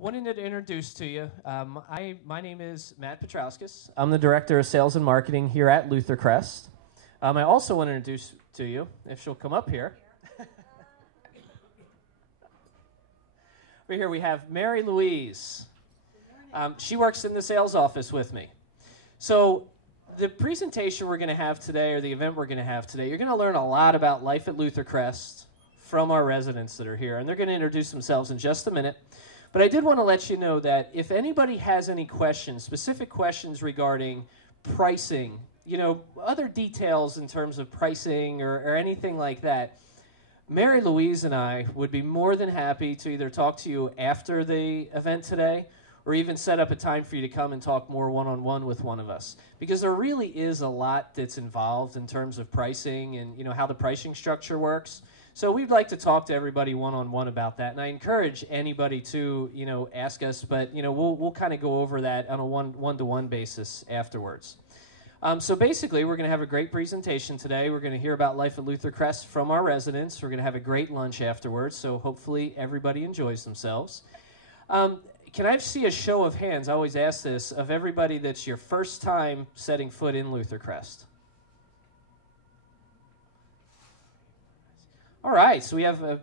Wanted to introduce to you, my name is Matt Petrauskas. I'm the Director of Sales and Marketing here at Luther Crest. I also want to introduce to you, if she'll come up here. Over here we have Mary Louise. She works in the sales office with me. So the presentation we're going to have today, or the event we're going to have today, you're going to learn a lot about life at Luther Crest from our residents that are here. And they're going to introduce themselves in just a minute. But I did want to let you know that if anybody has any questions, specific questions regarding pricing, other details in terms of pricing or anything like that, Mary Louise and I would be more than happy to either talk to you after the event today or even set up a time for you to come and talk more one-on-one with one of us. Because there really is a lot that's involved in terms of pricing and how the pricing structure works. So we'd like to talk to everybody one-on-one about that, and I encourage anybody to, ask us, but, we'll kind of go over that on a one-to-one basis afterwards. So basically, we're going to have a great presentation today. We're going to hear about life at Luther Crest from our residents. We're going to have a great lunch afterwards, so hopefully everybody enjoys themselves. Can I see a show of hands? I always ask this, of everybody that's your first time setting foot in Luther Crest. All right, so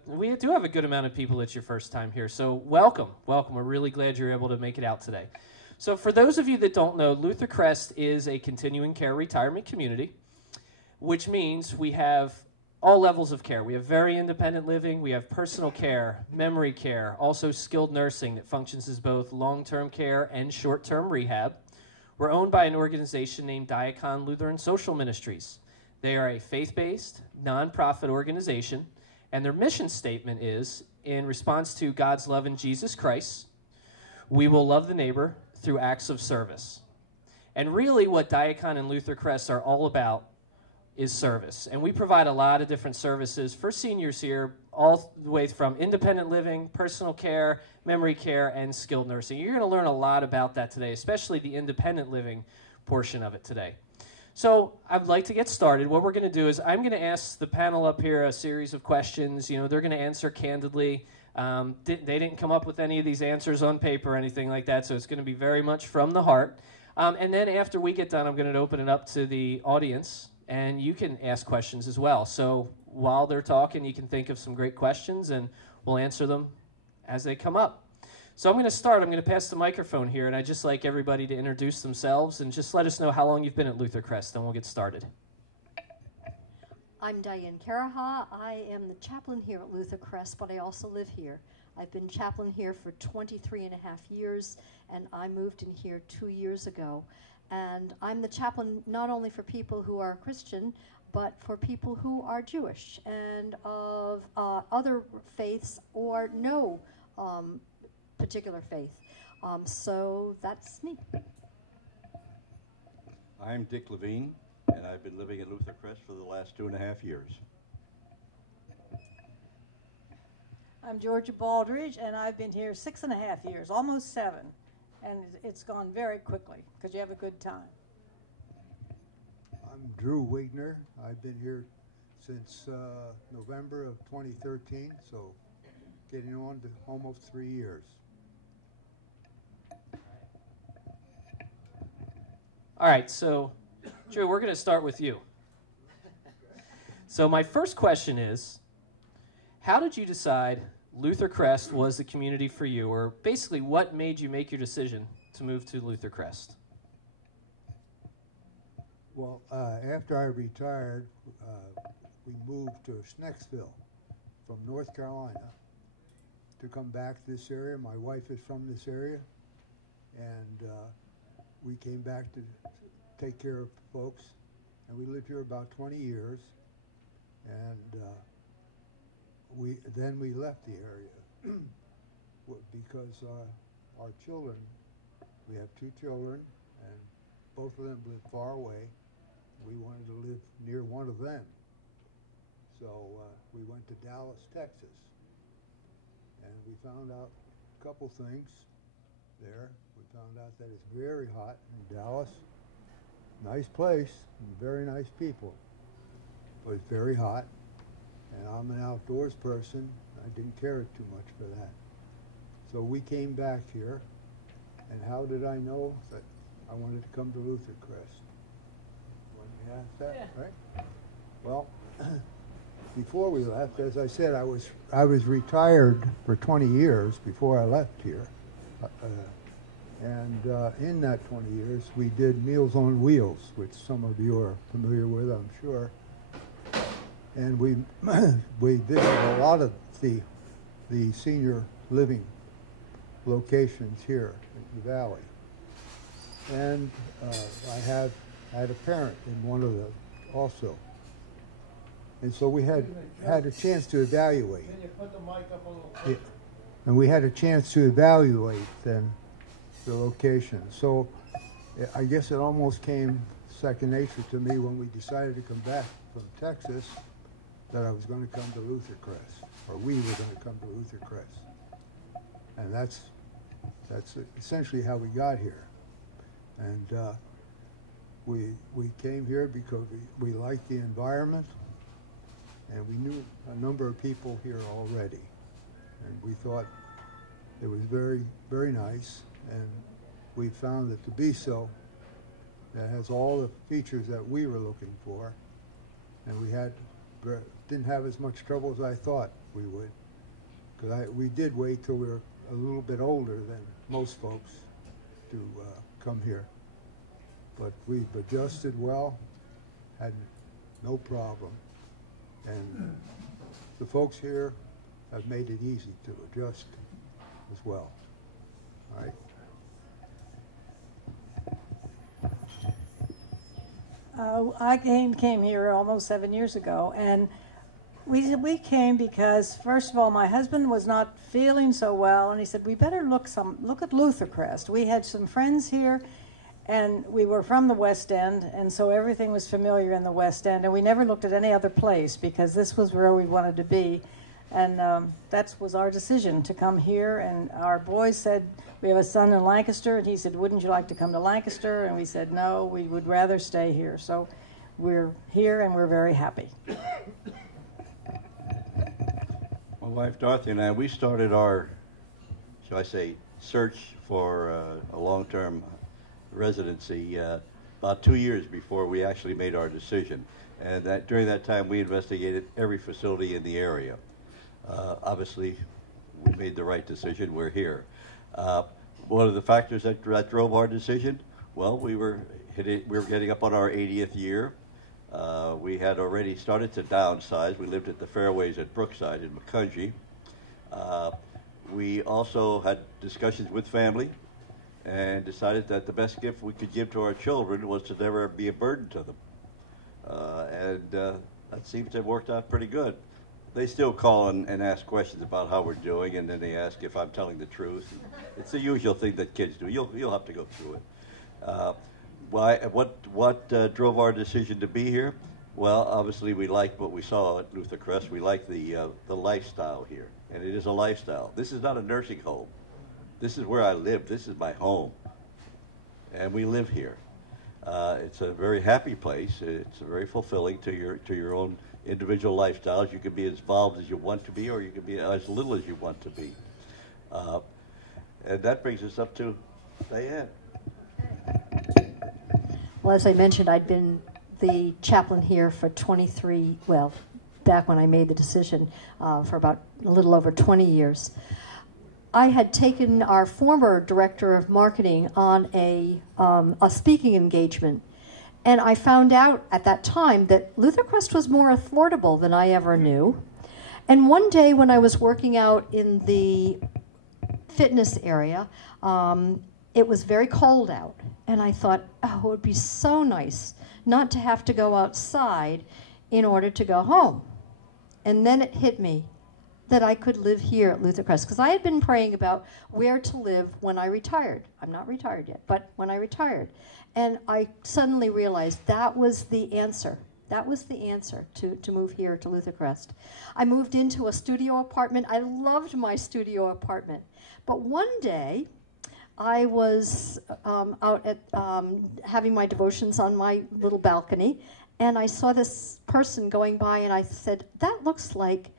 we do have a good amount of people that's your first time here. So welcome. We're really glad you're able to make it out today. So for those of you that don't know, Luther Crest is a continuing care retirement community, which means we have all levels of care. We have very independent living, we have personal care, memory care, also skilled nursing that functions as both long-term care and short-term rehab. We're owned by an organization named Diakon Lutheran Social Ministries. They are a faith-based, nonprofit organization, and their mission statement is, in response to God's love in Jesus Christ, we will love the neighbor through acts of service. And really what Diakon and Luther Crest are all about is service. And we provide a lot of different services for seniors here, all the way from independent living, personal care, memory care, and skilled nursing. You're going to learn a lot about that today, especially the independent living portion of it today. So I'd like to get started. What we're going to do is I'm going to ask the panel up here a series of questions. They're going to answer candidly. They didn't come up with any of these answers on paper or anything like that, so it's going to be very much from the heart. And then after we get done, I'm going to open it up to the audience, and you can ask questions as well. So while they're talking, you can think of some great questions, and we'll answer them as they come up. So I'm going to start. I'm going to pass the microphone here, and I'd just like everybody to introduce themselves and just let us know how long you've been at Luther Crest, and we'll get started. I'm Diane Caraha. I am the chaplain here at Luther Crest, but I also live here. I've been chaplain here for 23 and a half years, and I moved in here 2 years ago. And I'm the chaplain not only for people who are Christian, but for people who are Jewish and of other faiths or no particular faith. So that's me. I'm Dick Levine, and I've been living at Luther Crest for the last 2.5 years. I'm Georgia Baldridge, and I've been here 6.5 years, almost 7. And it's gone very quickly because you have a good time. I'm Drew Wigner. I've been here since November of 2013, so getting on to almost 3 years. All right, so Drew, we're going to start with you. So my first question is, how did you decide Luther Crest was the community for you, or basically what made you make your decision to move to Luther Crest? Well, after I retired, we moved to Schnecksville from North Carolina to come back to this area. My wife is from this area, and we came back to take care of folks, and we lived here about 20 years, and then we left the area because our children, we have 2 children, and both of them live far away. We wanted to live near one of them, so we went to Dallas, Texas, and we found out a couple things there. We found out that it's very hot in Dallas. Nice place and very nice people, but it's very hot, and I'm an outdoors person. I didn't care too much for that. so we came back here, and how did I know that I wanted to come to Luther Crest? When we asked that, right? Well, before we left, as I said, I was retired for 20 years before I left here. And in that 20 years, we did Meals on Wheels, which some of you are familiar with, I'm sure. And we visited a lot of the senior living locations here in the valley. And I had a parent in one of them also. And so we had a chance to evaluate. Can you put the mic up a little Yeah. closer? And we had a chance to evaluate then the location. So I guess it almost came second nature to me when we decided to come back from Texas that I was going to come to Luther Crest, or we were going to come to Luther Crest. And that's essentially how we got here. And we came here because we liked the environment, and we knew a number of people here already. And we thought it was very, very nice. And we found it to be so. That has all the features that we were looking for. And we didn't have as much trouble as I thought we would. Because we did wait till we were a little bit older than most folks to come here. But we've adjusted well, had no problem. And the folks here have made it easy to adjust as well. All right. I came here almost 7 years ago, and we came because, first of all, my husband was not feeling so well, and he said, we better look at Luther Crest. We had some friends here, and we were from the West End, and so everything was familiar in the West End, and we never looked at any other place because this was where we wanted to be. And that was our decision to come here. And our boys said, we have a son in Lancaster, and he said, wouldn't you like to come to Lancaster? And we said, no, we would rather stay here. So we're here, and we're very happy. My wife Dorothy and I, we started our, shall I say, search for a long-term residency about 2 years before we actually made our decision. And during that time, we investigated every facility in the area. Obviously, we made the right decision. We're here. One of the factors that drove our decision, well, we were getting up on our 80th year. We had already started to downsize. We lived at the Fairways at Brookside in Macungie. We also had discussions with family and decided that the best gift we could give to our children was to never be a burden to them. And that seems to have worked out pretty good. They still call and ask questions about how we're doing, and then they ask if I'm telling the truth. It's the usual thing that kids do. You'll have to go through it. What drove our decision to be here? Well, obviously we liked what we saw at Luther Crest. We like the lifestyle here, and it is a lifestyle. This is not a nursing home. This is where I live. This is my home, and we live here. It's a very happy place. It's very fulfilling to your own individual lifestyles. You can be as involved as you want to be, or you can be as little as you want to be. And that brings us up to Diane. Well, as I mentioned, I'd been the chaplain here for back when I made the decision, for about a little over 20 years. I had taken our former director of marketing on a speaking engagement, and I found out at that time that Luther Crest was more affordable than I ever knew. And one day when I was working out in the fitness area, it was very cold out. And I thought, oh, it would be so nice not to have to go outside in order to go home. And then it hit me that I could live here at Luther Crest, because I had been praying about where to live when I retired. I'm not retired yet, but when I retired. And I suddenly realized that was the answer. That was the answer to move here to Luther Crest. I moved into a studio apartment. I loved my studio apartment. But one day, I was out at having my devotions on my little balcony, and I saw this person going by, and I said, that looks like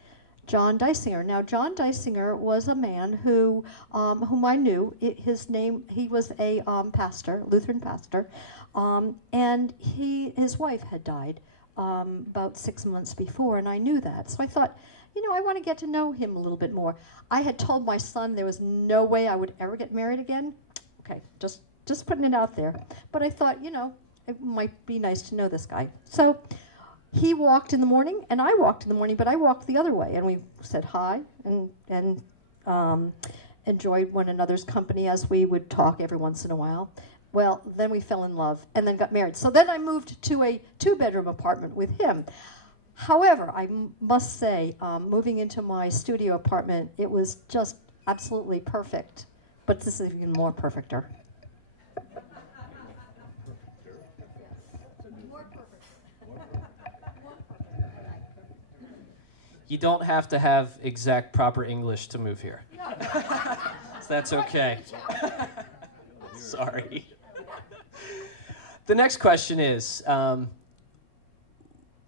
John Dysinger. Now, John Dysinger was a man whom I knew. He was a pastor, Lutheran pastor, and his wife had died about 6 months before, and I knew that. So I thought, I want to get to know him a little bit more. I had told my son there was no way I would ever get married again. Okay, just putting it out there. But I thought, it might be nice to know this guy. So he walked in the morning, and I walked in the morning, but I walked the other way, and we said hi and enjoyed one another's company as we would talk every once in a while. Well, then we fell in love and then got married. So then I moved to a 2-bedroom apartment with him. However, I must say, moving into my studio apartment, it was just absolutely perfect. But this is even more perfecter. You don't have to have exact proper English to move here. So that's okay. Sorry. The next question is,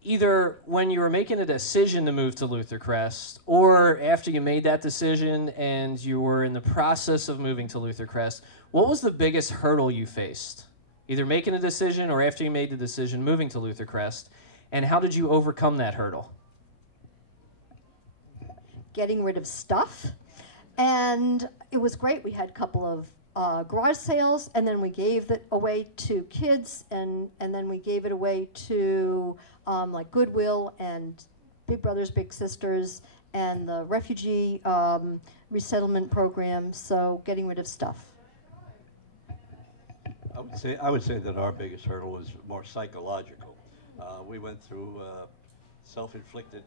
either when you were making a decision to move to Luther Crest, or after you made that decision and you were in the process of moving to Luther Crest, what was the biggest hurdle you faced? Either making a decision or after you made the decision moving to Luther Crest, and how did you overcome that hurdle? Getting rid of stuff, and it was great. We had a couple of garage sales, and then we gave it away to kids, and then we gave it away to like Goodwill and Big Brothers Big Sisters and the refugee resettlement program. So getting rid of stuff. I would say that our biggest hurdle was more psychological. We went through self-inflicted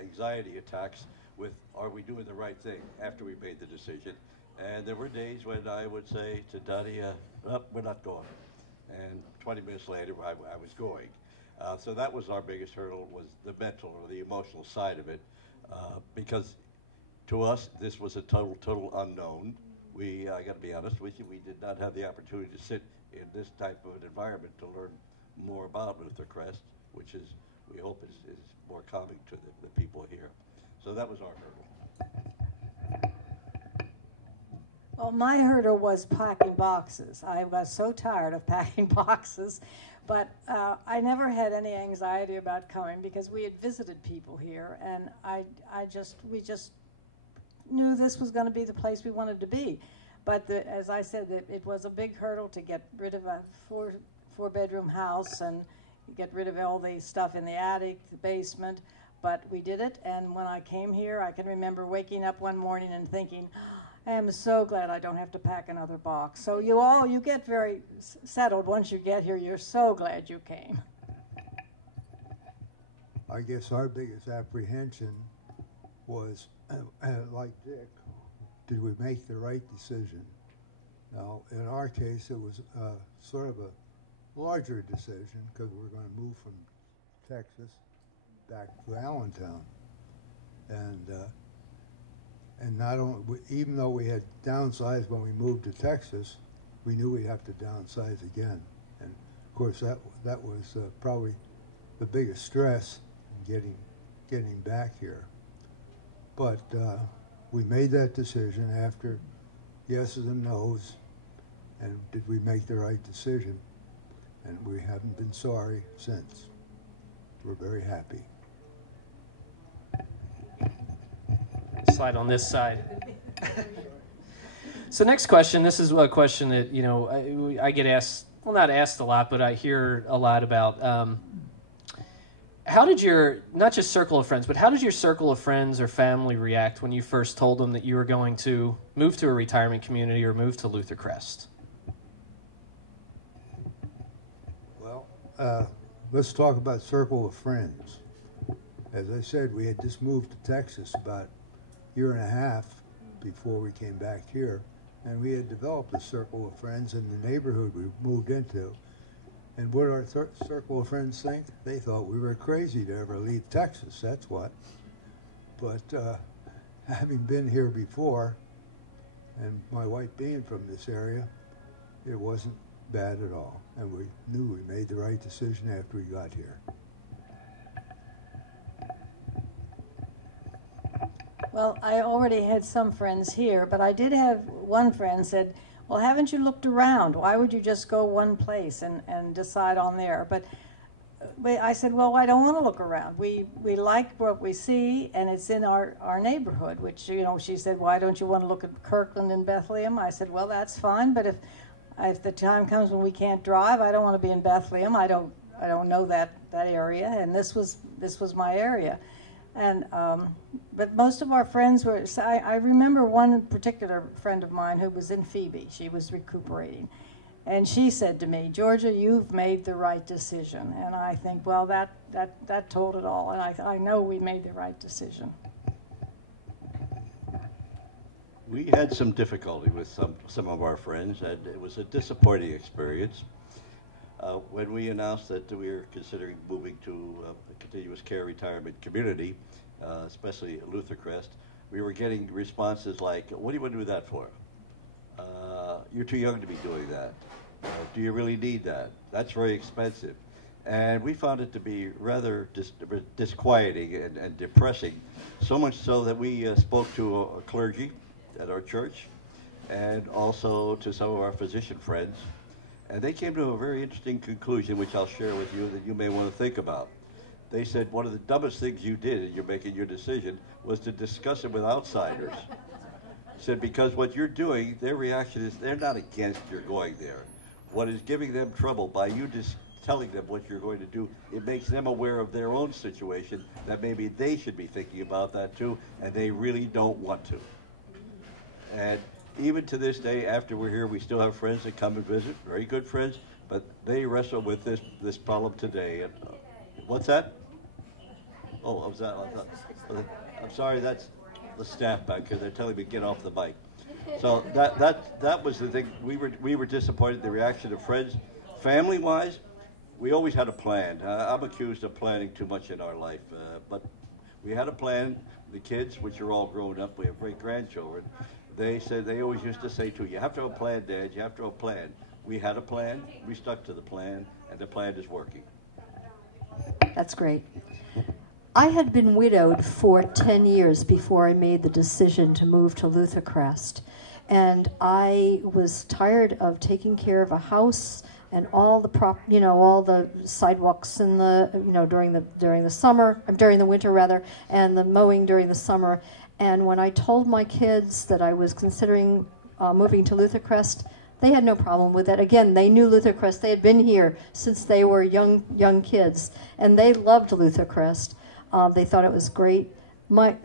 anxiety attacks with, are we doing the right thing after we made the decision? And there were days when I would say to Donnie, we're not going. And 20 minutes later, I was going. So that was our biggest hurdle, was the mental or the emotional side of it. Because to us, this was a total unknown. I got to be honest with you, we did not have the opportunity to sit in this type of an environment to learn more about Luther Crest, which is, we hope is more calming to the people here. So that was our hurdle. Well, my hurdle was packing boxes. I got so tired of packing boxes, but I never had any anxiety about coming because we had visited people here, and we just knew this was going to be the place we wanted to be. But as I said, it was a big hurdle to get rid of a four-bedroom house and get rid of all the stuff in the attic, the basement. But we did it, and when I came here, I can remember waking up one morning and thinking, I am so glad I don't have to pack another box. So you get very settled once you get here. You're so glad you came. I guess our biggest apprehension was, like Dick, did we make the right decision? Now, in our case, it was sort of a larger decision because we're going to move from Texas back to Allentown, and not only, even though we had downsized when we moved to Texas, we knew we'd have to downsize again, and of course that was probably the biggest stress in getting back here. But we made that decision after yeses and nos, and did we make the right decision? And we haven't been sorry since. We're very happy. Slide on this side. So next question, this is a question that, I get asked, well, not asked a lot, but I hear a lot about. How did your, not just circle of friends, but how did your circle of friends or family react when you first told them that you were going to move to a retirement community or move to Luther Crest? Well, let's talk about circle of friends. As I said, we had just moved to Texas about a year and a half before we came back here, and we had developed a circle of friends in the neighborhood we moved into. And what our circle of friends think? They thought we were crazy to ever leave Texas, that's what. But having been here before, and my wife being from this area, it wasn't bad at all. And we knew we made the right decision after we got here. Well, I already had some friends here, but I did have one friend said, well, haven't you looked around? Why would you just go one place and decide on there? But I said, well, I don't want to look around. We like what we see, and it's in our neighborhood, which, you know, she said, why don't you want to look at Kirkland and Bethlehem? I said, well, that's fine, but if the time comes when we can't drive, I don't want to be in Bethlehem. I don't know that area, and this was my area. And but most of our friends were, I remember one particular friend of mine who was in Phoebe. She was recuperating. And she said to me, Georgia, you've made the right decision. And I think, well, that told it all. And I know we made the right decision. We had some difficulty with some of our friends, and it was a disappointing experience. When we announced that we were considering moving to a continuous care retirement community, especially Luther Crest, we were getting responses like, what do you want to do that for? You're too young to be doing that. Do you really need that? That's very expensive. And we found it to be rather disquieting and depressing, so much so that we spoke to a clergy at our church and also to some of our physician friends. And they came to a very interesting conclusion, which I'll share with you, that you may want to think about. They said one of the dumbest things you did in making your decision was to discuss it with outsiders. Said because what you're doing, their reaction is they're not against your going there. What is giving them trouble by you just telling them what you're going to do, it makes them aware of their own situation, that maybe they should be thinking about that too, and they really don't want to. And even to this day, after we're here, we still have friends that come and visit, very good friends, but they wrestle with this problem today. And, what's that? Oh, I'm sorry, that's the staff back here. They're telling me to get off the mic. So that was the thing. We were disappointed, the reaction of friends. Family-wise, we always had a plan. I'm accused of planning too much in our life, but we had a plan. The kids, which are all grown up, we have great-grandchildren, they always used to say, you have to have a plan, Dad, you have to have a plan. We had a plan, we stuck to the plan, and the plan is working. That's great. I had been widowed for 10 years before I made the decision to move to Luther Crest. And I was tired of taking care of a house and all the all the sidewalks in the, during the winter rather, and the mowing during the summer. And when I told my kids that I was considering moving to Luther Crest, they had no problem with that. Again, they knew Luther Crest. They had been here since they were young kids, and they loved Luther Crest. They thought it was great.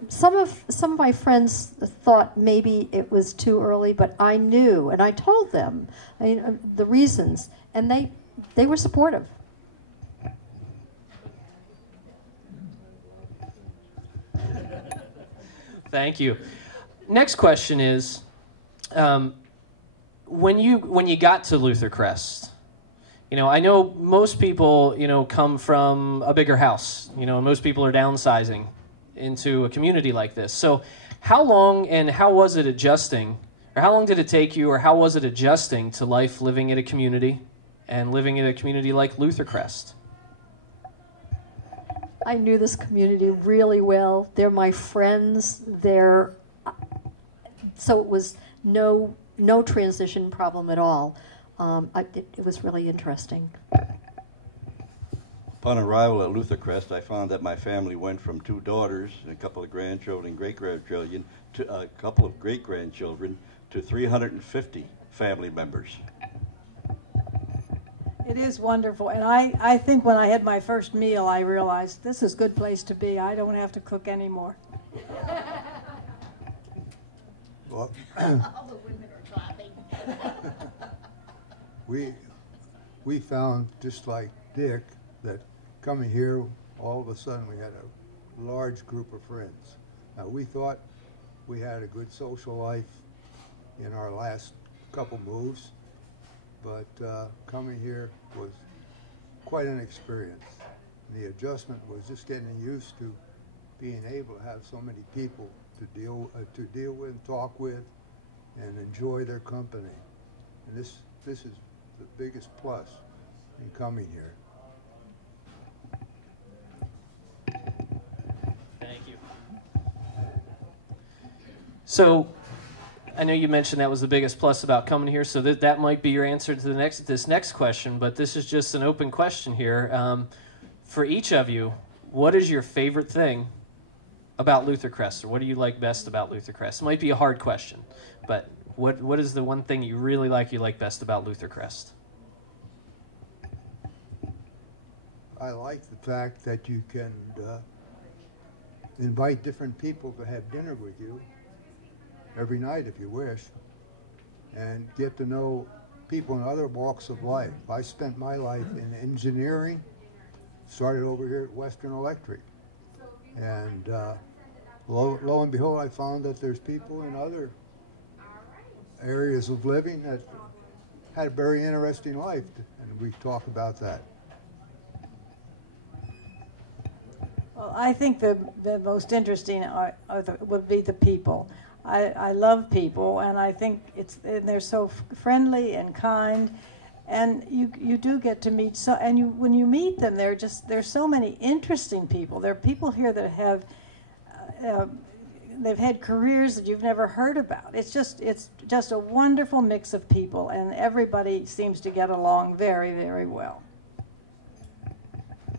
Some of my friends thought maybe it was too early, but I knew, and I told them the reasons, and they were supportive. Thank you. Next question is, when you got to Luther Crest, I know most people, come from a bigger house, and most people are downsizing into a community like this. So how long and how was it adjusting, or how long did it take you, or how was it adjusting to life living in a community and living in a community like Luther Crest? I knew this community really well. They're my friends. So it was no transition problem at all. It was really interesting. Upon arrival at Luther Crest, I found that my family went from 2 daughters and a couple of grandchildren, great-grandchildren, to a couple of great-grandchildren, to 350 family members. It is wonderful. And I think when I had my first meal, I realized this is a good place to be. I don't have to cook anymore. Well, all the women are clapping. we found, just like Dick, that coming here, all of a sudden we had a large group of friends. Now, we thought we had a good social life in our last couple moves, but coming here was quite an experience. The adjustment was just getting used to being able to have so many people to deal with, talk with, and enjoy their company. And this is the biggest plus in coming here. Thank you. So I know you mentioned that was the biggest plus about coming here, so that might be your answer to this next question, but this is just an open question here. For each of you, what is your favorite thing about Luther Crest, or what do you like best about Luther Crest? It might be a hard question, but what is the one thing you really like best about Luther Crest? I like the fact that you can invite different people to have dinner with you every night if you wish, and get to know people in other walks of life. I spent my life in engineering, started over here at Western Electric, and lo and behold, I found that there's people in other areas of living that had a very interesting life, and we talk about that. Well, I think the most interesting would be the people. I love people, and I think they're so friendly and kind, and you do get to meet when you meet them, there's so many interesting people. There are people here that have they've had careers that you've never heard about. It's just a wonderful mix of people, and everybody seems to get along very, very well.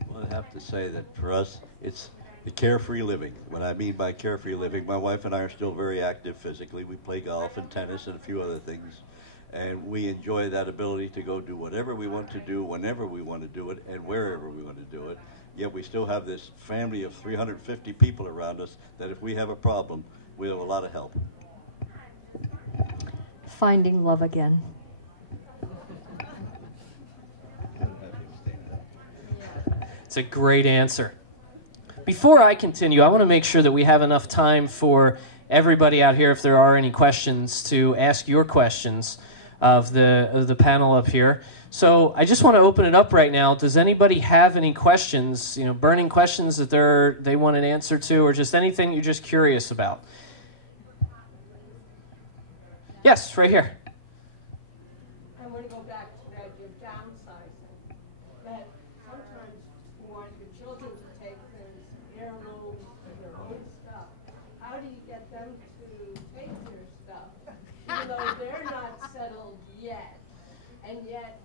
Well, I have to say that for us, it's the carefree living. What I mean by carefree living, my wife and I are still very active physically. We play golf and tennis and a few other things, and we enjoy that ability to go do whatever we want to do, whenever we want to do it, and wherever we want to do it. Yet we still have this family of 350 people around us that if we have a problem, we have a lot of help. Finding love again. It's a great answer. Before I continue, I want to make sure that we have enough time for everybody out here, if there are any questions, to ask your questions of the panel up here. So I just want to open it up right now. Does anybody have any questions, burning questions that they want an answer to, or just anything you're just curious about? Yes, right here. I want to go back to that, your downsizing. That sometimes you want your children to take things, heirlooms, their own stuff. How do you get them to take their stuff, even though they're not settled yet? And yet,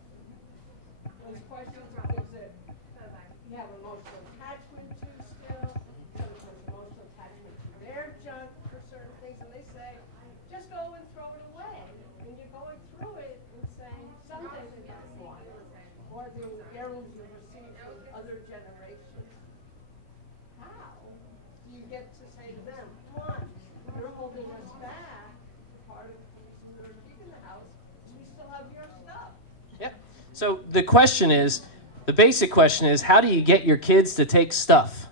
those questions are things that you have emotional attachment to still, sometimes emotional attachment to their junk for certain things, and they say, just go and throw it away. And you're going through it and saying, someday they might want it. Or the heirlooms you received from other generations. How do you get to say to them, come on, you're holding us back. Part of the reason we're keeping the house is we still have your stuff. Yeah. So the basic question is, how do you get your kids to take stuff?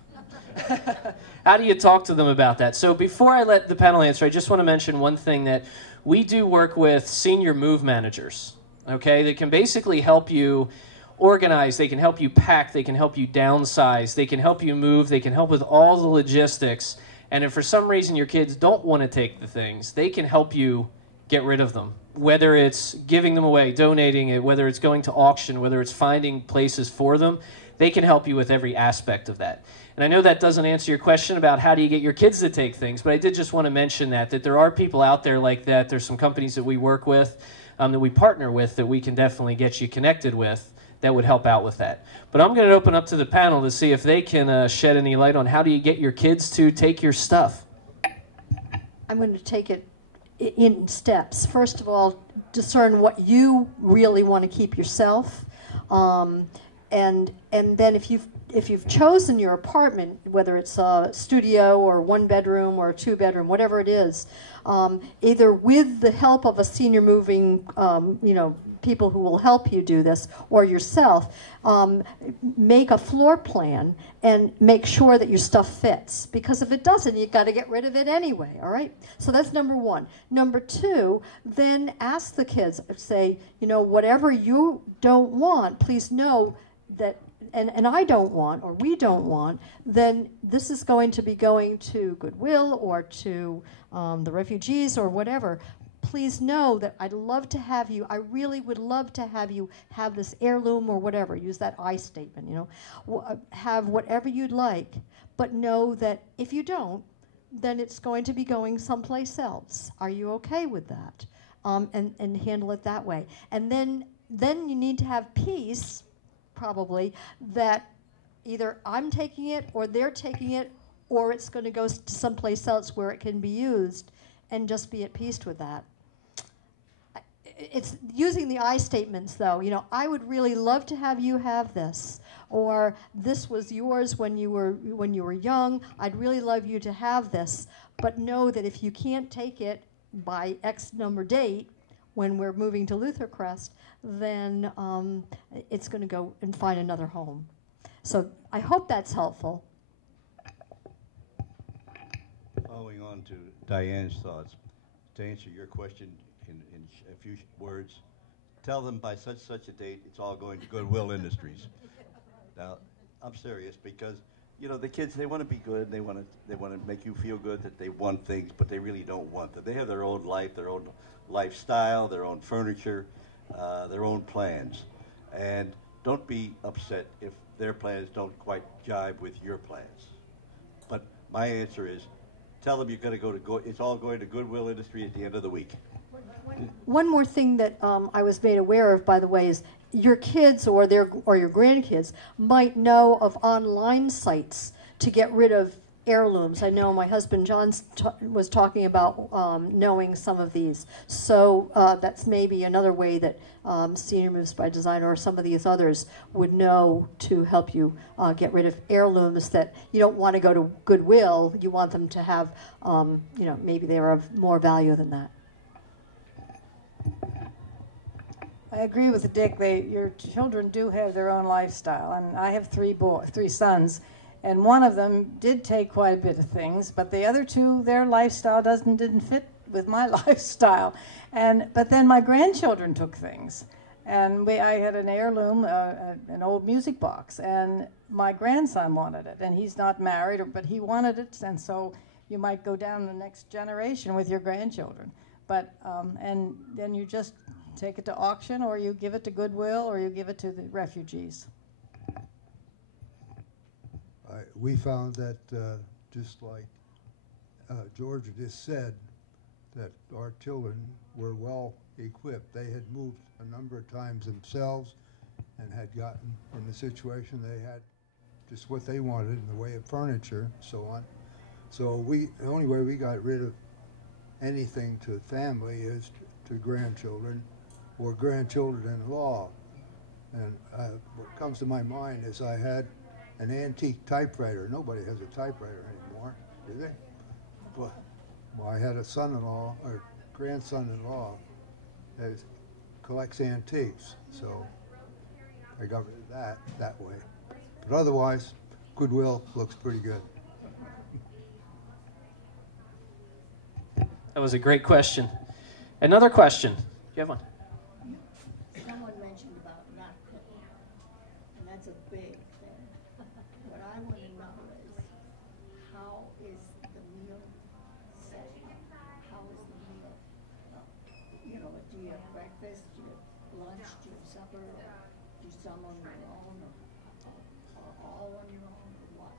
How do you talk to them about that? So before I let the panel answer, I just want to mention one thing, that we do work with senior move managers, okay? They can basically help you organize, they can help you pack, they can help you downsize, they can help you move, they can help with all the logistics. And if for some reason your kids don't want to take the things, they can help you get rid of them. Whether it's giving them away, donating it, whether it's going to auction, whether it's finding places for them, they can help you with every aspect of that. And I know that doesn't answer your question about how do you get your kids to take things, but I did just want to mention that there are people out there like that. There's some companies that we work with, that we partner with, that we can definitely get you connected with that would help out with that. But I'm going to open up to the panel to see if they can shed any light on how do you get your kids to take your stuff. I'm going to take it in steps. First of all, discern what you really want to keep yourself, and then if you've chosen your apartment, whether it's a studio or 1 bedroom or a 2 bedroom, whatever it is, either with the help of a senior moving, people who will help you do this, or yourself, make a floor plan and make sure that your stuff fits. Because if it doesn't, you've got to get rid of it anyway, all right? So that's number one. Number two, then ask the kids, say, whatever you don't want, please know that, and I don't want, or we don't want, then this is going to be going to Goodwill or to the refugees or whatever. Please know that I'd love to have you, I really would love to have you have this heirloom or whatever, use that I statement, have whatever you'd like, but know that if you don't, then it's going to be going someplace else. Are you okay with that? And handle it that way. And then you need to have peace, probably, that either I'm taking it or they're taking it, or it's going to go to someplace else where it can be used, and just be at peace with that. It's using the I statements, though. You know, I would really love to have you have this, or this was yours when you were young. I'd really love you to have this, but know that if you can't take it by X number date, when we're moving to Luther Crest, then it's going to go and find another home. So I hope that's helpful. Following on to Diane's thoughts, to answer your question in a few words, tell them by such a date it's all going to Goodwill Industries. Now, I'm serious, because you know the kids, they want to be good. They want to make you feel good that they want things, but they really don't want them. They have their own life, their own lifestyle, their own furniture, their own plans, and don't be upset if their plans don't quite jive with your plans. But my answer is, tell them you're going to it's all going to Goodwill Industry at the end of the week. One more thing that I was made aware of, by the way, is your kids or your grandkids might know of online sites to get rid of heirlooms. I know my husband John was talking about knowing some of these. So that's maybe another way that Senior Moves by Design or some of these others would know to help you get rid of heirlooms that you don't want to go to Goodwill. You want them to have, maybe they're of more value than that. I agree with Dick. Your children do have their own lifestyle, and I have three sons, and one of them did take quite a bit of things, but the other two, their lifestyle didn't fit with my lifestyle. But then my grandchildren took things, and I had an heirloom, an old music box, and my grandson wanted it, and he's not married, but he wanted it, and so you might go down the next generation with your grandchildren. But and then you just take it to auction, or you give it to Goodwill, or you give it to the refugees. We found that, just like Georgia just said, that our children were well equipped. They had moved a number of times themselves and had gotten in the situation they had just what they wanted in the way of furniture, so on. So the only way we got rid of anything to family is to grandchildren or grandchildren-in-law. And what comes to my mind is I had an antique typewriter. Nobody has a typewriter anymore, do they? Well, I had a son-in-law, or grandson-in-law, that collects antiques, so I got rid of that way. But otherwise, Goodwill looks pretty good. That was a great question. Another question. You have one? Someone mentioned about not cooking, and that's a big thing. What I want to know is, how is the meal set? How is the meal? Do you have breakfast? Do you have lunch? Do you have supper? Do some on your own, or all on your own, or what?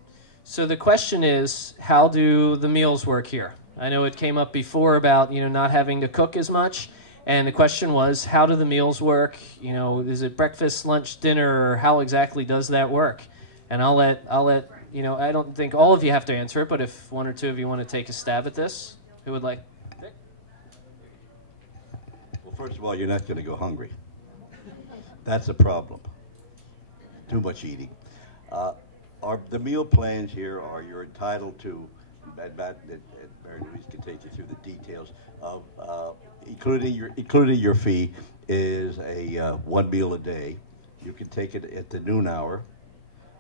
So the question is, how do the meals work here? I know it came up before about, not having to cook as much. And the question was, how do the meals work? Is it breakfast, lunch, dinner, or how exactly does that work? And I'll let, I don't think all of you have to answer it, but if one or two of you want to take a stab at this, who would like? Well, first of all, you're not going to go hungry. That's a problem. Too much eating. The meal plans here are you're entitled to, and Mary Louise can take you through the details of, including your fee is a one meal a day. You can take it at the noon hour,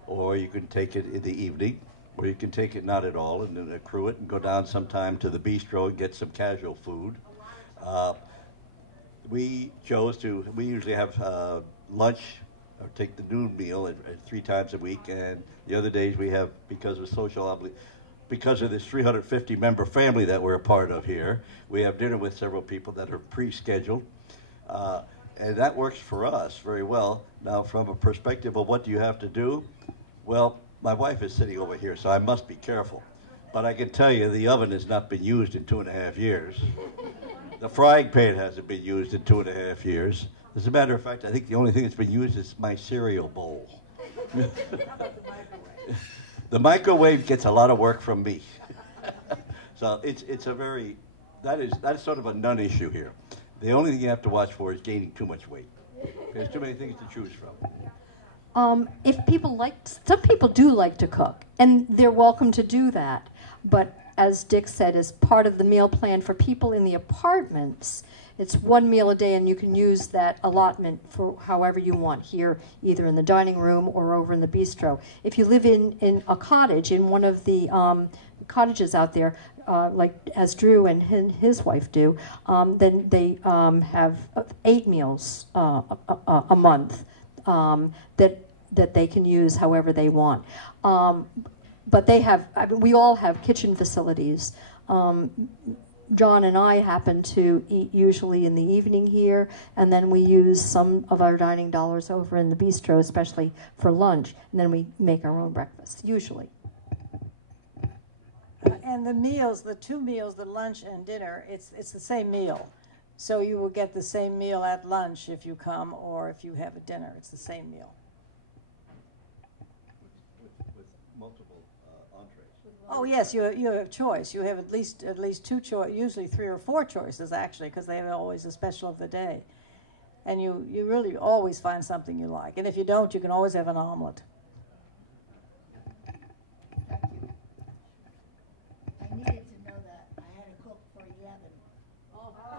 or you can take it in the evening, or you can take it not at all and then accrue it and go down sometime to the bistro and get some casual food. We usually have lunch or take the noon meal at 3 times a week, and the other days we have, because of this 350 member family that we're a part of here, we have dinner with several people that are pre-scheduled, and that works for us very well. Now, from a perspective of what do you have to do, well, my wife is sitting over here, so I must be careful. But I can tell you the oven has not been used in 2.5 years. The frying pan hasn't been used in 2.5 years. As a matter of fact, I think the only thing that's been used is my cereal bowl. How about the microwave? The microwave gets a lot of work from me. So it's a very, that's sort of a non-issue here. The only thing you have to watch for is gaining too much weight. There's too many things to choose from. If people like, some people do like to cook, and they're welcome to do that. But as Dick said, as part of the meal plan for people in the apartments, it's one meal a day, and you can use that allotment for however you want here, either in the dining room or over in the bistro. If you live in a cottage, in one of the cottages out there, like as Drew and his wife do, then they have 8 meals a month that they can use however they want. But they have, I mean, we all have kitchen facilities. John and I happen to eat usually in the evening here, and then we use some of our dining dollars over in the bistro, especially for lunch, and then we make our own breakfast, usually. And the meals, the 2 meals, the lunch and dinner, it's the same meal. So you will get the same meal at lunch if you come, or if you have a dinner, it's the same meal. With multiple entrees. Oh yes, you have choice. You have at least 2 choice, usually 3 or 4 choices actually, because they have always a special of the day. And you really always find something you like. And if you don't, you can always have an omelet. Thank you. I needed to know that. I had to cook for 11.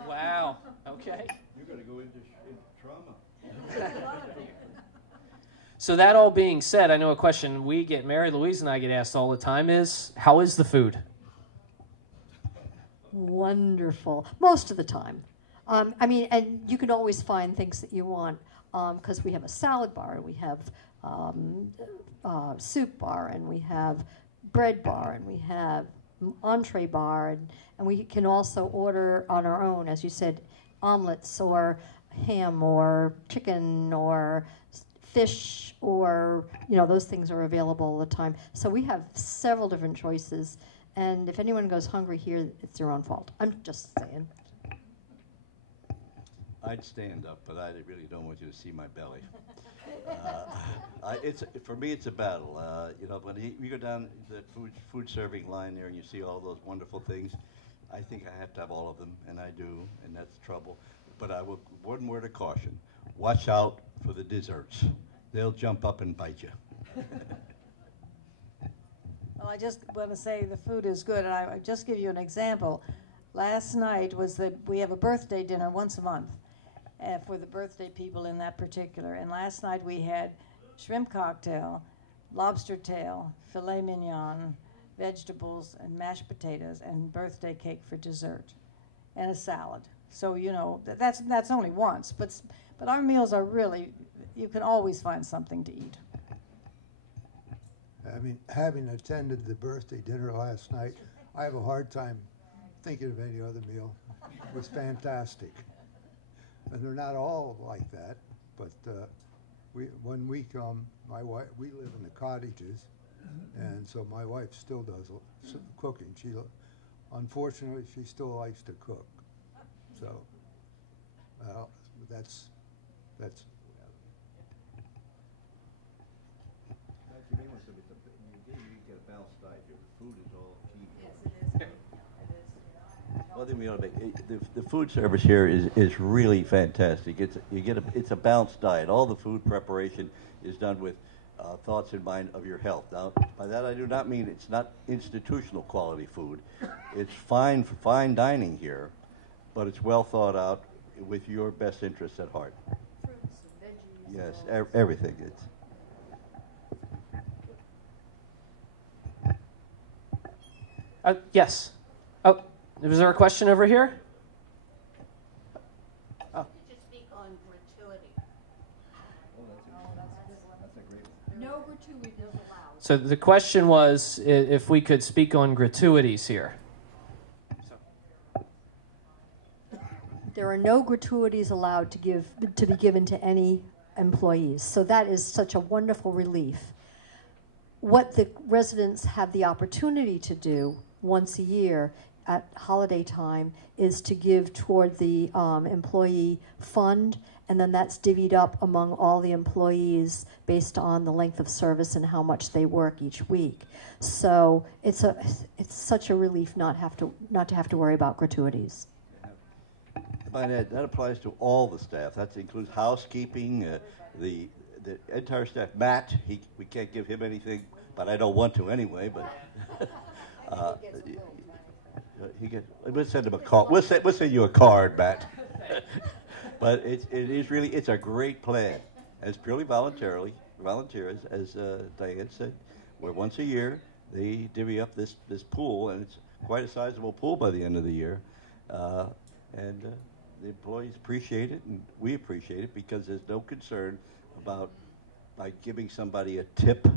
Wow. Okay. You're going to go into trauma. So that all being said, I know a question we get, Mary Louise and I get asked all the time is, how is the food? Wonderful, most of the time. I mean, and you can always find things that you want, because we have a salad bar, and we have soup bar, and we have bread bar, and we have entree bar, and we can also order on our own, as you said, omelets or ham or chicken or fish, or, you know, those things are available all the time. So we have several different choices, and if anyone goes hungry here, it's their own fault. I'm just saying. I'd stand up, but I really don't want you to see my belly. For me, it's a battle. You know, when you go down the food serving line there and you see all those wonderful things, I think I have to have all of them, and I do, and that's trouble. But I will, one word of caution: watch out for the desserts. They'll jump up and bite you. Well, I just want to say the food is good, and I just give you an example. Last night we have a birthday dinner once a month for the birthday people in that particular. And last night we had shrimp cocktail, lobster tail, filet mignon, vegetables, and mashed potatoes, and birthday cake for dessert, and a salad. So, you know, that's only once, but our meals are really, you can always find something to eat. I mean, having attended the birthday dinner last night, I have a hard time thinking of any other meal. It was fantastic. And they're not all like that, but when we come, my wife, we live in the cottages, and so my wife still does cooking. Unfortunately, she still likes to cook. So, that's. You get a balanced diet here. The food is all key. Yes, it is. One thing we ought to make, the food service here is really fantastic. It's a balanced diet. All the food preparation is done with thoughts in mind of your health. Now, by that I do not mean it's not institutional quality food. It's fine dining here, but it's well thought out with your best interests at heart. Fruits and veggies. Yes, everything. Yes. Oh, was there a question over here? Oh. Could you speak on gratuity? No gratuity is allowed. So the question was if we could speak on gratuities here. There are no gratuities allowed to be given to any employees. So that is such a wonderful relief. What the residents have the opportunity to do once a year at holiday time is to give toward the employee fund, and then that's divvied up among all the employees based on the length of service and how much they work each week. So it's such a relief not to have to worry about gratuities. By that applies to all the staff. That includes housekeeping, the entire staff. Matt, we can't give him anything, but I don't want to anyway. But we'll send him a card. We'll send you a card, Matt. But it's a great plan. It's purely volunteer, as Diane said. Where once a year they divvy up this pool, and it's quite a sizable pool by the end of the year. And the employees appreciate it, and we appreciate it, because there's no concern about by giving somebody a tip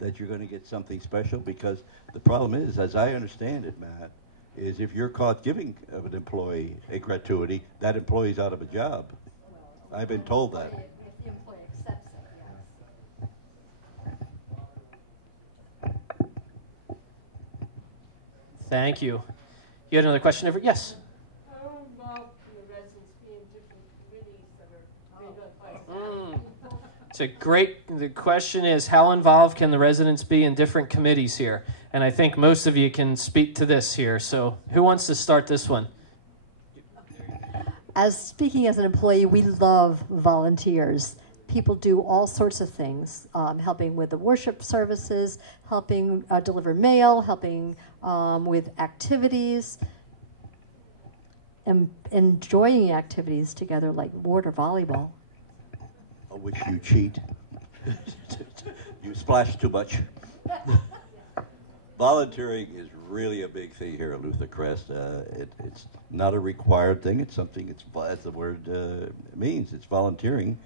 that you're going to get something special, because the problem is, as I understand it, Matt, is if you're caught giving an employee a gratuity, that employee's out of a job. I've been told that. If the employee accepts it, yes. Thank you. You had another question over? Yes. How involved can the residents be in different committees that are made up by staff? The question is, how involved can the residents be in different committees here? And I think most of you can speak to this here. So who wants to start this one? Speaking as an employee, we love volunteers. People do all sorts of things, helping with the worship services, helping deliver mail, helping with activities, and enjoying activities together like water volleyball. Which you cheat. You splash too much. Volunteering is really a big thing here at Luther Crest. It's not a required thing. It's something, as the word means, it's volunteering.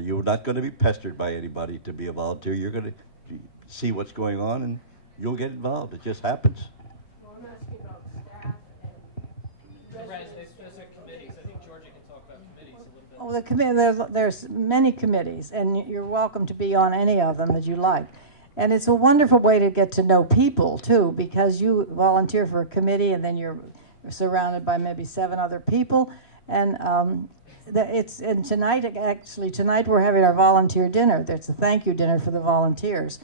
You're not going to be pestered by anybody to be a volunteer. You're going to see what's going on, and you'll get involved. It just happens. Well, I'm asking about staff and Specific committees. I think Georgia can talk about committees a little bit. Oh, the there's many committees, and you're welcome to be on any of them that you like. And it's a wonderful way to get to know people, too, because you volunteer for a committee, and then you're surrounded by maybe 7 other people. And tonight we're having our volunteer dinner. There's a thank you dinner for the volunteers.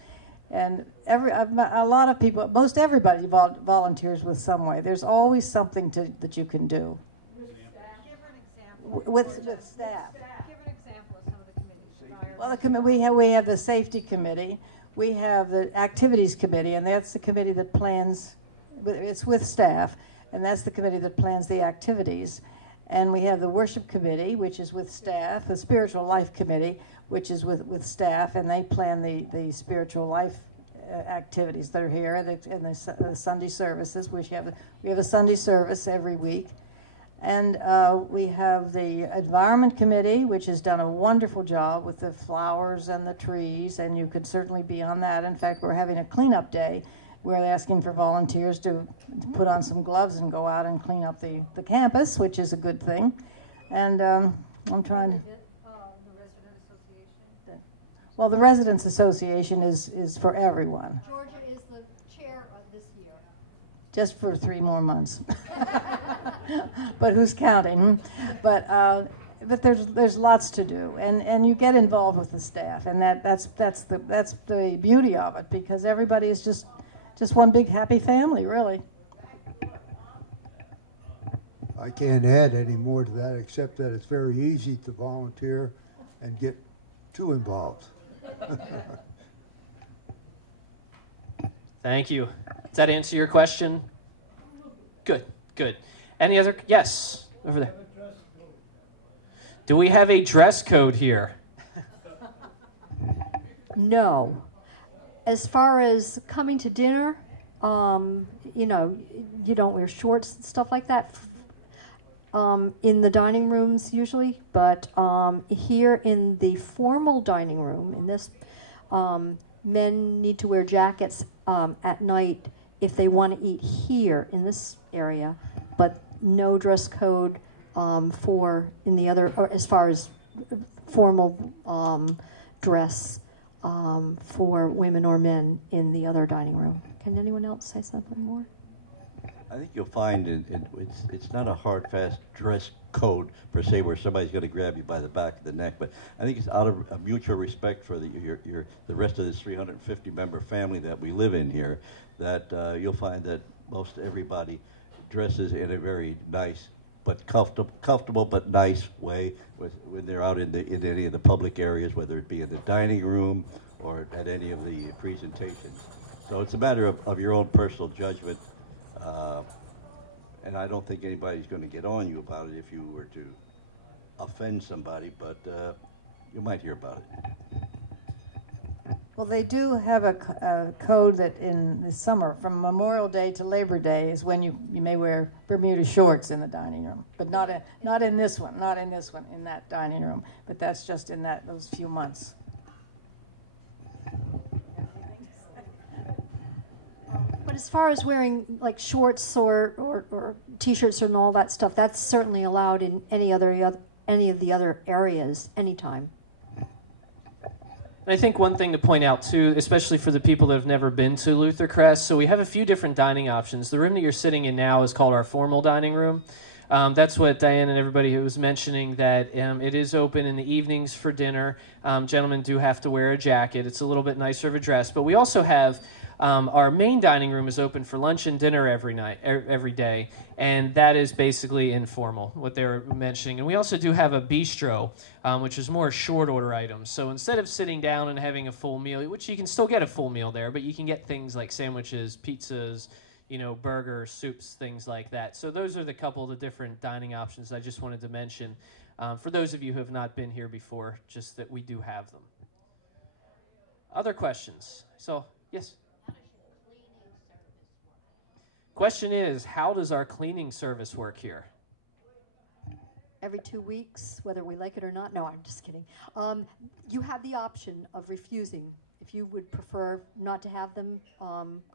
And a lot of people, most everybody volunteers with some way. There's always something that you can do. with staff. Give an example. With staff. Give an example of some of the committees. Well, we have the safety committee, we have the activities committee, and that's the committee that plans. It's with staff, and that's the committee that plans the activities. And we have the worship committee, which is with staff, the spiritual life committee, which is with staff, and they plan the spiritual life activities that are here, and the Sunday services, which we have a Sunday service every week. And we have the Environment Committee, which has done a wonderful job with the flowers and the trees, and you could certainly be on that. In fact, we're having a cleanup day. We're asking for volunteers to put on some gloves and go out and clean up the campus, which is a good thing. And I'm trying to... The Resident Association. Well, the Residents Association is for everyone, Georgia is the chair of this year. just for 3 more months. But who's counting? But there's lots to do, and you get involved with the staff, and that's the beauty of it, because everybody is just one big happy family, really. I can't add any more to that, except that it's very easy to volunteer and get too involved. Thank you. Does that answer your question? Good. Any other? Yes, over there. Do we have a dress code here? No. As far as coming to dinner, you don't wear shorts and stuff like that in the dining rooms usually, but here in the formal dining room, in this, men need to wear jackets at night if they want to eat here in this area, but no dress code for in the other, or as far as formal dress for women or men in the other dining room. Can anyone else say something more? I think you'll find it's not a hard, fast dress code per se where somebody's going to grab you by the back of the neck, but I think it's out of a mutual respect for the rest of this 350-member family that we live in here, that you'll find that most everybody dresses in a very nice but comfortable but nice way when they're out in any of the public areas, whether it be in the dining room or at any of the presentations. So it's a matter of your own personal judgment, and I don't think anybody's going to get on you about it if you were to offend somebody, but you might hear about it. Well, they do have a code that in the summer, from Memorial Day to Labor Day, is when you may wear Bermuda shorts in the dining room, but not in this one, in that dining room. But that's just in those few months. But as far as wearing like shorts or t-shirts and all that stuff, that's certainly allowed in any of the other areas anytime. And I think one thing to point out, too, especially for the people that have never been to Luther Crest, so we have a few different dining options. The room that you're sitting in now is called our formal dining room. That's what Diane and everybody who was mentioning, that it is open in the evenings for dinner. Gentlemen do have to wear a jacket. It's a little bit nicer of a dress. But we also have our main dining room is open for lunch and dinner every day, and that is basically informal, what they were mentioning. And we also do have a bistro, which is more short order items. So instead of sitting down and having a full meal, which you can still get a full meal there, but you can get things like sandwiches, pizzas, burgers, soups, things like that. So those are the couple of the different dining options I just wanted to mention for those of you who have not been here before, just that we do have them. Other questions? So, yes? Question is, how does our cleaning service work here? Every 2 weeks, whether we like it or not. No, I'm just kidding. You have the option of refusing if you would prefer not to have them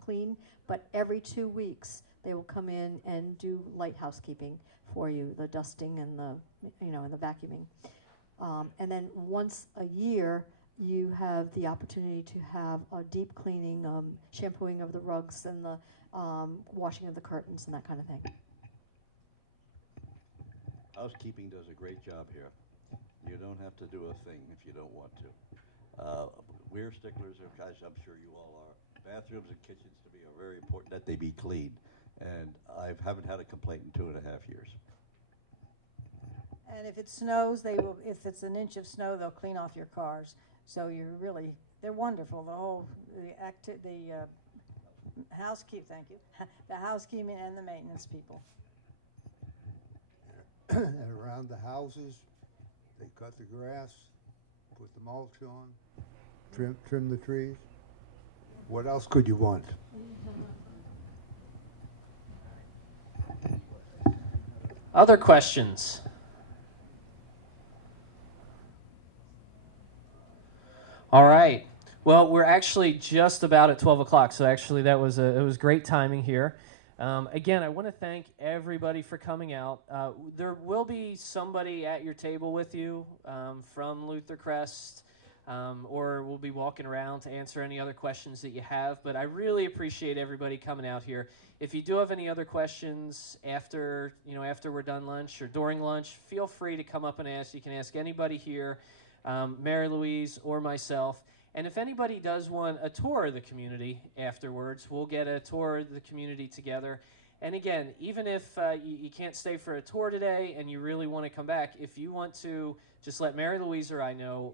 clean, but every 2 weeks they will come in and do light housekeeping for you, the dusting and the and the vacuuming. And then once a year, you have the opportunity to have a deep cleaning, shampooing of the rugs and the washing of the curtains and that kind of thing. Housekeeping does a great job here. You don't have to do a thing if you don't want to. We're sticklers, as I'm sure you all are. Bathrooms and kitchens to me are very important that they be clean, and I haven't had a complaint in 2.5 years. And if it snows, if it's an inch of snow, they'll clean off your cars. So they're wonderful. The housekeeping and the maintenance people. And around the houses, they cut the grass, put the mulch on, trim the trees. What else could you want? Other questions? All right. Well, we're actually just about at 12 o'clock, so actually it was great timing here. Again, I want to thank everybody for coming out. There will be somebody at your table with you from Luther Crest, or we'll be walking around to answer any other questions that you have. But I really appreciate everybody coming out here. If you do have any other questions after we're done lunch or during lunch, feel free to come up and ask. You can ask anybody here, Mary Louise or myself. And if anybody does want a tour of the community afterwards, we'll get a tour of the community together. And again, even if you can't stay for a tour today and you really want to come back, if you want to just let Mary Louise or I know,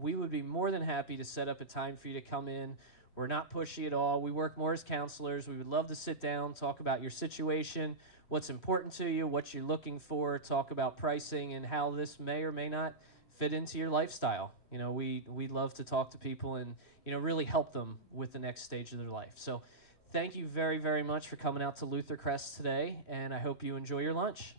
we would be more than happy to set up a time for you to come in. We're not pushy at all. We work more as counselors. We would love to sit down, talk about your situation, what's important to you, what you're looking for, talk about pricing and how this may or may not fit into your lifestyle. We love to talk to people and, really help them with the next stage of their life. So thank you very, very much for coming out to Luther Crest today, and I hope you enjoy your lunch.